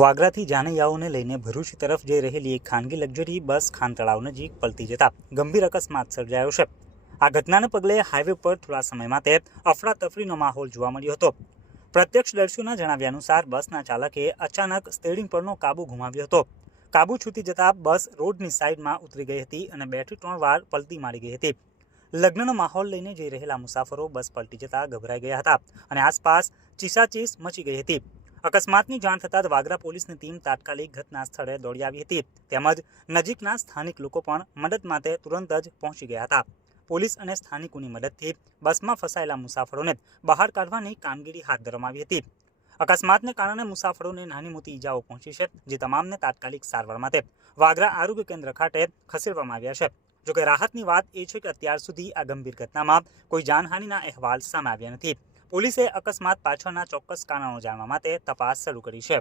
વાગરાથી જાનૈયાઓને લઈને ભરૂચ તરફ જઈ રહેલી એક ખાનગી લક્ઝરી બસ ખાન તળાવ નજીક પલટી જતા ગંભીર અકસ્માત સર્જાયો છે. આ ઘટનાને પગલે હાઈવે પર થોડા સમયમાં તે અફરાતફરીનો માહોલ જોવા મળ્યો હતો. પ્રત્યક્ષદર્શીઓના જણાવ્યા અનુસાર બસના ચાલકે અચાનક સ્ટેરિંગ પરનો કાબુ ગુમાવ્યો હતો. કાબુ છૂટી જતા બસ રોડની સાઈડમાં ઉતરી ગઈ હતી અને બેથી ત્રણ વાર પલટી મારી ગઈ હતી. લગ્નનો માહોલ લઈને જઈ રહેલા મુસાફરો બસ પલટી જતા ગભરાઈ ગયા હતા અને આસપાસ ચીસાચીસ મચી ગઈ હતી. અકસ્માતની જાણ થતાં જ વાગરા પોલીસની ટીમ તાત્કાલિક ઘટના સ્થળે દોડી આવી હતી. તેમજ નજીકના સ્થાનિક લોકો પણ મદદ માટે તુરંત જ પહોંચી ગયા હતા. પોલીસ અને સ્થાનિકોની મદદથી બસમાં ફસાયેલા મુસાફરોને બહાર કાઢવાની કામગીરી હાથ ધરવામાં આવી હતી. અકસ્માતને કારણે મુસાફરોને નાની મોટી ઈજાઓ પહોંચી છે, જે તમામને તાત્કાલિક સારવાર માટે વાગરા આરોગ્ય કેન્દ્ર ખાતે ખસેડવામાં આવ્યા છે. જોકે રાહતની વાત એ છે કે અત્યાર સુધી આ ગંભીર ઘટનામાં કોઈ જાનહાનિના અહેવાલ સામે આવ્યા નથી. પોલીસે અકસ્માત પાછળના ચોક્કસ કારણો જાણવા માટે તપાસ શરૂ કરી છે.